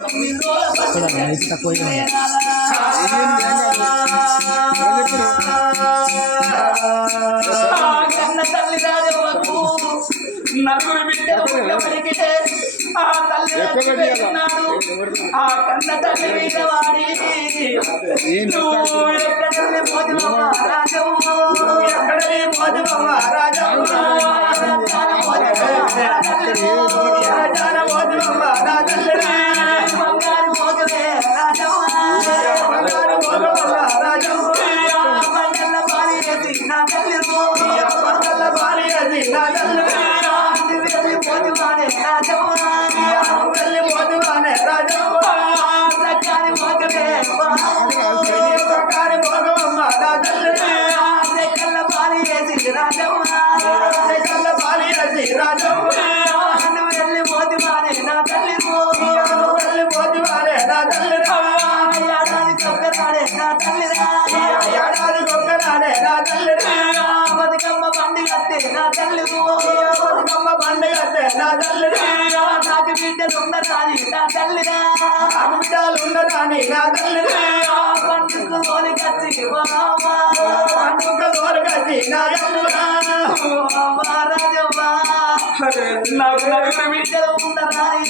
తక్కువ నలుగురు బిడ్డలు ఆ తల్లి ఆ కన్న తల్లి మీద వాడి ఎక్కడనే పోతువమ్మ రాజవు ఎక్కడనే పోతువమ్మ రాజవు బంగారు పోతులే రాజవు బంగారు పోతువమ్మ రాజవు బండల భారీ అది నా తల్లి బండల భారీ అది నా తల్లి పోతువానే రాజవు తల్లి పోతువానే రాజవు సకారి మోగమే సకారి మోగమ్మ నా తల్లి కళ్ళ భారీ అది రాజవు కళ్ళ భారీ అది రాజవు నువ్వు వెళ్ళి పోతువానే నా తల్లి వెళ్ళి పోతువానే నా తల్లి ఏడాది కొక్కనాడే నా తల్లి ఏడాది కొక్కనాడే నా తల్లి బతుకమ్మ పండుగ నా తల్లి బతుకమ్మ పండుగ నా తల్లి నాకు బిడ్డలు ఉండరాని నా తల్లి నాకు బిడ్డలు ఉండరాని నా తల్లి పండుగ తోలికచ్చి పండుగ తోలికచ్చి నా రాజవ్వా నాకు నలుగురు బిడ్డలు ఉండరాని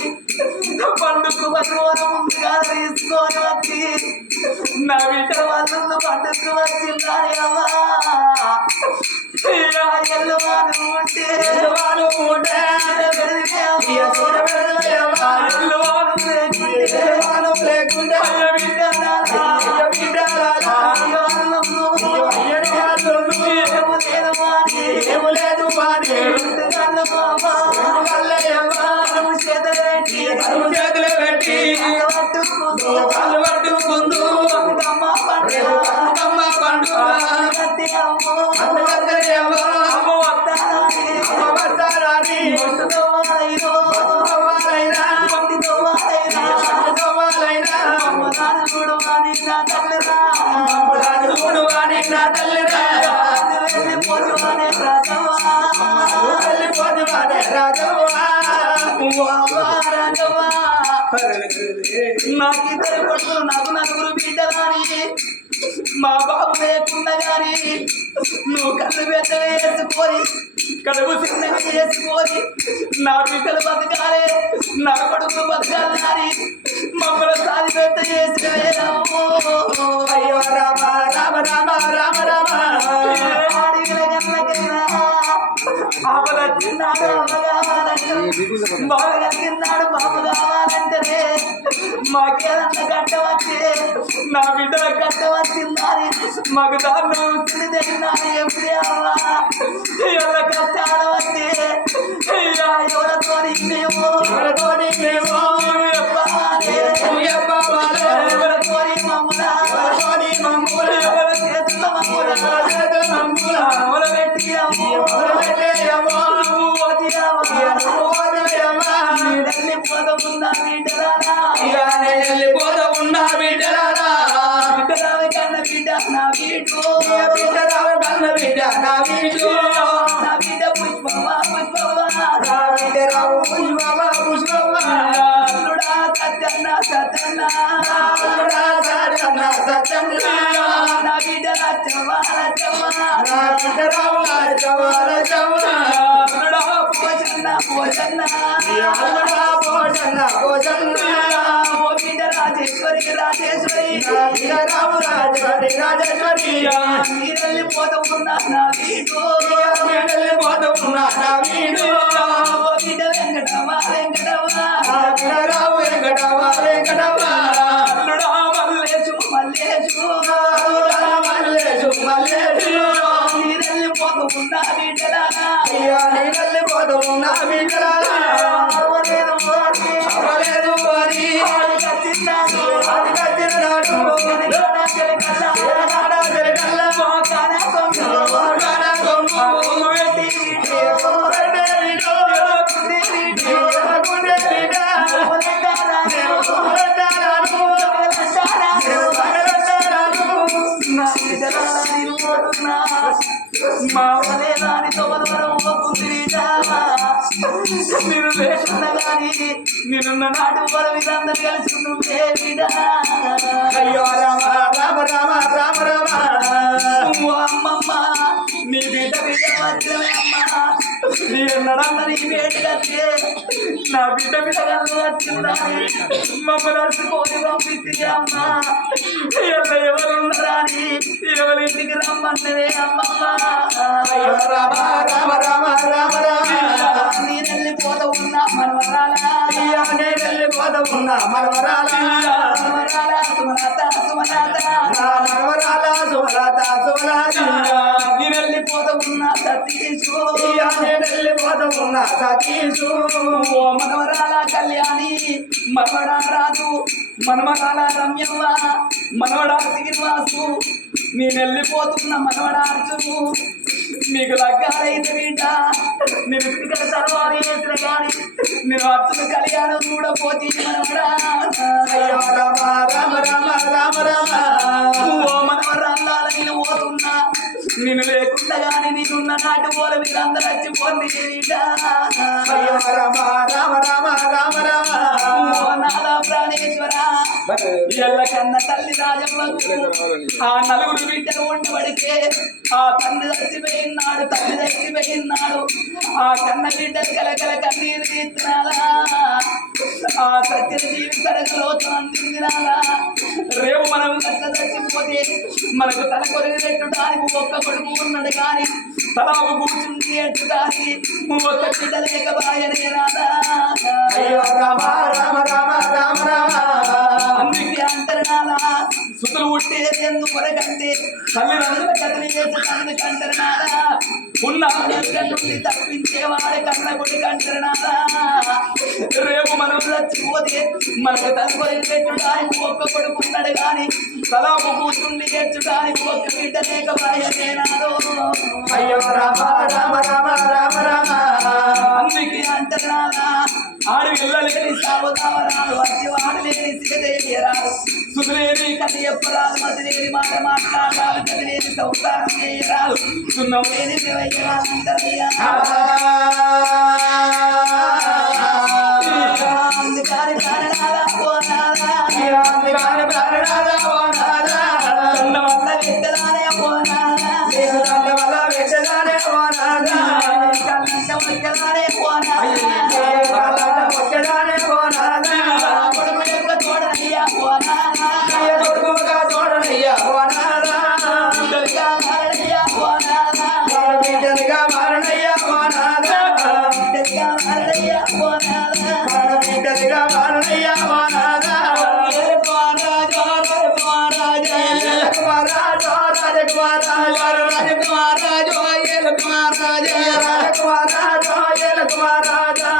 పండుగ పరివారం ముందుగా తీసుకొని వచ్చి నా బిడ్డల వాళ్ళు పండుగ వచ్చిందని అవ్వా ఎల్లువాను ఉంటే ఎల్లువాను ఉంటే ఎల్లువాను లేకుంటే ఏము లేదు వాడి చేతులు పెట్టి కళ్ళు పట్టుకుందు అమ్మ పండుగ నాకు ఇద్దరు కొడుకులు నాకు నలుగురు బిడ్డలని మా బాబు లేకుండా గాని నువ్వు కళ్ళు పెద్ద వేసుకొని కడుపు చిన్నగా చేసుకొని నా బిడ్డలు బతకాలి నా కొడుకు బతకాలి అని మమ్మల్ని సారి పెద్ద చేసిన అయ్యో రామ రామ రామ రామ రామ ఆడిగిన గన్నకైనా ఆమె చిన్నాడు బాగా కలిగినాడు బాబు కావాలంటే మాకేదన్నా గడ్డ వచ్చి నా బిడ్డల గడ్డ వచ్చిందని మాకు దాన్ని ఉత్తిని తెగినాను ఎప్పుడే అవ్వా ఎవరి కష్టాలు వచ్చి ఎవరితో మేము ఎవరితో మమ్ముల ఎవరి చేతుల మమ్ముల పెట్టి వెళ్ళిపోతున్నా బిడ్డలారా బిడ్డరావి కన్న బిడ్డ నా వీడు బిడ్డరావి కన్న బిడ్డ నా వీడు నా బిడ్డ పుష్పమ్మ నా బిడ్డరావు పుష్పమ్మ సత్యన్న సత్యన్న నా బిడ్డ లచ్చమ్మ నా బిడ్డరావు రాజేశ్వరి రాజేశ్వరి వెళ్ళిపోతూ ఉన్నా నా వీడు వెళ్ళిపోతున్నా నా వీడు బిడ్డ వెంకటమ్మ వెంకటమ్మ వెంకటమ్మ మల్లేశు వెళ్ళిపోతూ ఉన్నా బిడ్డలాగా వెళ్ళిపోతూ ఉన్నా బిడ్డలాగా అవ్వలేదు అది కచ్చిన్నాడు మామలే దానితో మీరు లేకుండా కానీ నేనున్న నాటు పొలం ఇదందరూ కలిసి ఉంటుంటే బిడ్డ అయ్యో రామ రామ రామ రామ రామ ఓ అమ్మమ్మ నీ బిడ్డ బిడ్డ వచ్చినవే అమ్మ నీ ఎన్నడమ్మ నీ వేటి కట్టే నా బిడ్డ బిడ్డ కళ్ళు వచ్చిందా మమ్మల్ని అడుచుకొని పంపించి అమ్మ ఎవరున్నారా అని ఎవరింటికి రమ్మన్నవే అమ్మమ్మ అయ్యో రామ రామ రామ రామ రామ నేనెళ్ళిపోతా ఉన్నా మనవరాలా నేను వెళ్ళిపోత ఉన్న మనవరాల మనవరాల సుమలత సుమలత నా మనవరాల సుమలత సుమలత నేనెళ్ళిపోతా ఉన్నా సతీషు నేను వెళ్ళిపోత ఉన్న సతీషు ఓ మనవరాల కళ్యాణి మనవడా రాజు మనవరాల రమ్యవ్వ మనవడా శ్రీనివాసు నేను వెళ్ళిపోతున్న మనవడా అర్జును మీకు లగ్గాలైతే బిడ్డ నేను ఇక్కడ తర్వాత చేసిన కానీ నేను అర్జున కళ్యాణం చూడపోతే మనవడా అయ్యో రామ రామ రామ రామ రామ ఓ మనవరాల నేను పోతున్నా నేను లేకుండా కానీ నేనున్న నాటి పోల మీరందరూ వచ్చిపోండి బిడ్డ అయ్యో రామ రామ రామ రామ రామ ఓ నాదా ప్రాణేశ్వర ఎల్ల కన్న తల్లి రాజమ్మకు ఆ నలుగురు బిడ్డలు ఉండి పడితే ఆ తండ్రి చచ్చిపోయినాడు తల్లి చచ్చిపోయినాడు ఆ కన్న బిడ్డలు కలకల కన్నీరు తీస్తున్నారా ఆ సత్య జీవి కడగలో అందిందినారా రేపు మనం కట్ట చచ్చిపోతే మనకు తల కొరిగి పెట్టడానికి ఒక్క కొడుకు ఉన్నాడు కానీ తలాపు కూర్చుంది ఎట్టుడానికి ఒక్క బిడ్డ లేక బాయనే రాదా అయ్యో రామ రామ రామ రామ రామ అందుకే అంతర్నాలా సుతులు పుట్టేది ఎందుకు కొరకంటే తల్లిదండ్రుల కథలు చేసి అందుకంటర్నాలా ఉన్న నుండి తప్పించేవాడు కన్న కొడుకు అంటర్నాలా రేపు మనం చచ్చిపోతే మనకు తలకొని పెట్టడానికి ఒక్క కొడుకు ఉన్నాడు కానీ తలాపు కూర్చుండి ఏడ్చడానికి ఒక్క బిడ్డ లేక భయమేనాదో అయ్యో రామ రామ రామ రామ రామ అందుకే అంటర్నాలా ఆడు వెళ్ళలేని సాగుతావరాలు వచ్చి వాడు లేని సిగదేయరాలు సుధులేని కథ చెప్పరాలు మతి లేని మాట మాట్లాడాలి కథ లేని సంసారం చేయరాలు సున్నం లేని అందుకని కారణాలా పోనాలా వల్ల పెట్టదానే పోనాలా కళ్ళంట వచ్చదానే పోనాలా కొడుకు యొక్క తోడనయ్యా పోనాలా బిడ్డలుగా మారనయ్యా పోనాలా బిడ్డలుగా మారనయ్యా పోనాలా రాజకుమారాజా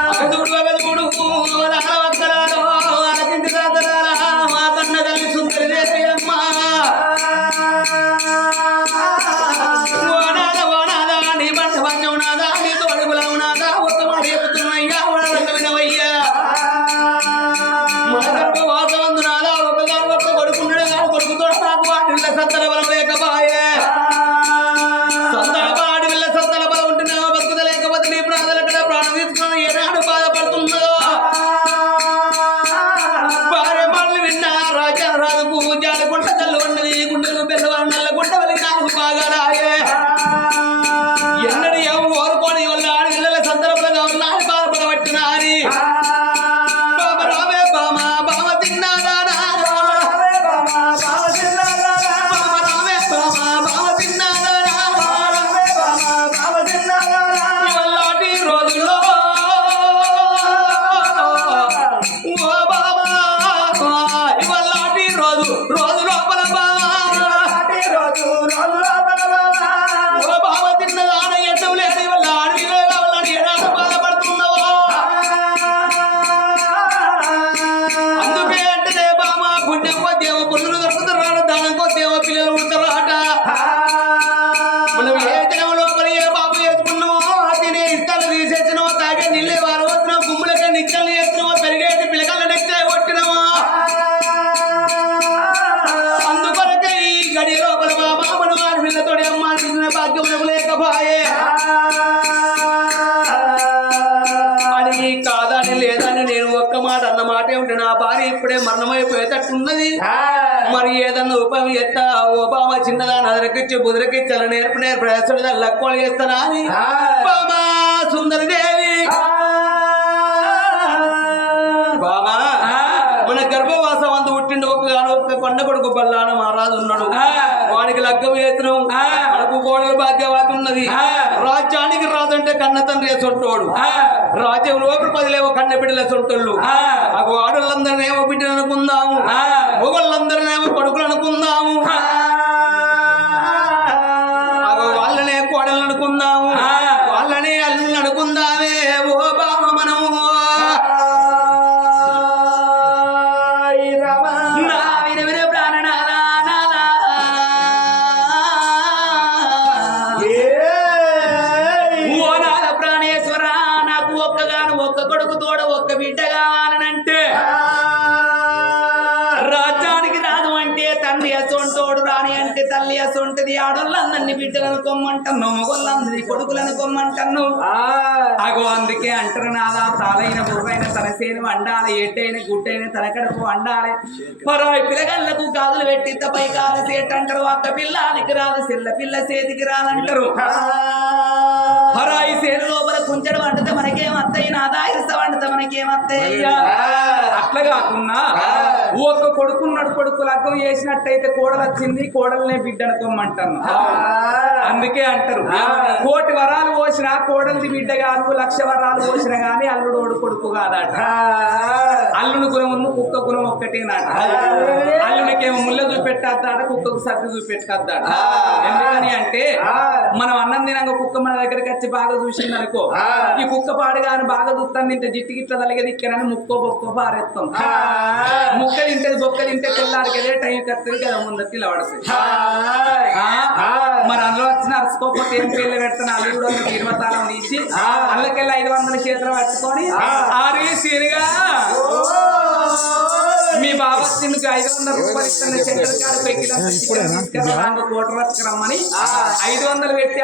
అయిపోయేటట్టున్నది మరి ఏదన్నా ఉపాయం చేస్తా ఒబామా చిన్నదాన్ని అదరకిచ్చి బుదరకిచ్చి అలా నేర్పేస్తాడు లక్కువలు చేస్తానా అని బామా సుందరదేవి బామా మన గర్భవాసం అందు పుట్టిండు ఒక్క కొండ కొడుకు బల్లాన మహారాజు ఉన్నాడు వానికి లగ్గం చేతను మనకు కోడలు భాగ్యవాత ఉన్నది రాజ్యానికి రాజు అంటే కన్న తండ్రి సొంటోడు రాజ్యం లోపల 10 లేవో కన్న బిడ్డల సొంటోళ్ళు అగో ఆడోళ్ళందరినేమో బిడ్డలు అనుకుందాము మొగోళ్ళందరినేమో కొడుకులు అనుకుందాము అగో వాళ్ళనే కోడలు అనుకుందాము వాళ్ళనే అల్లుళ్ళు అనుకుందామే ఓ బావ మనము నా వినవిన ప్రాణనాథా నాథా. ఓ నాథ ప్రాణేశ్వరా, నాకు ఒక్కగాను ఒక్క కొడుకు తోడ ఒక్క బిడ్డ కావాలనంటే రాజ్యానికి రాదు అంటే తండ్రి అసొంటోడు, రాని అంటే తల్లి అసొంటది. ఆడోళ్ళందరినీ బిడ్డలను కొమ్మంటాను, మొగోళ్ళందరినీ కొడుకులను కొమ్మంటాను. అగో అందుకే అంటారు నాదా, తాలైన బుర్రైన తనసేను వండాలి, ఎడ్డైన గుడ్డైన తన కడుపు వండాలి. పరాయి పిల్లగాళ్ళకు గాజులు పెట్టి తపై కాలు సేట్ అంటారు. అక్క పిల్లానికి రాదు, చెల్ల పిల్ల చేతికి రాదంటారు. పరాయి సేను లోపల కుంచెడు వండితే మనకేమత్తయ్య, నాదా ఇరస వండితే మనకేమత్తయ్యా. అట్లా కాకున్నా ఒక్క కొడుకున్నాడు, కొడుకు లగ్గం చేసినట్టయితే కోడలు వచ్చింది, కోడలనే బిడ్డను కొమ్మంటాను. అందుకే అంటారు 1 కోటి వరాలు పోసినా కోడలిది బిడ్డ కాదు, 1,00,000 వరాలు పోసినా గానీ అల్లుడోడు కొడుకు కాదట. అల్లుని గుణం కుక్క గుణం ఒక్కటేనాట. అల్లునికేమో ముళ్ళ చూపెట్టద్దాట, కుక్కకు సత్తి చూపెట్టద్దాట. ఎందుకని అంటే మనం అన్నం తినంగా కుక్క మన దగ్గరికి వచ్చి బాగా చూసింది అనుకో, ఈ కుక్క పాడుగాని బాగా చూస్తాను ఇంత జిట్టు గిట్ల తలగేది ఇక్కడని ముక్కో బొక్కో పారేస్తాం. ముక్క తింటది బొక్క తింటే తెల్లారికి అదే టైం కత్తది కదా, ముందరికి ఇలా పడుతుంది. మరి అందులో వచ్చిన అరుసుకోకపోతే ఏం పేర్లు పెడతాను. అది కూడా 20 తాళం తీసి అల్లకెళ్ళి 500 చేతులు పట్టుకొని ఆరేసిగా మీ బాబా తిందుకు 500 రూపాయలు ఇస్తాను, చక్కెర కాడ పెక్కిలంత కోట పట్టుకు రమ్మని 500 పెట్టి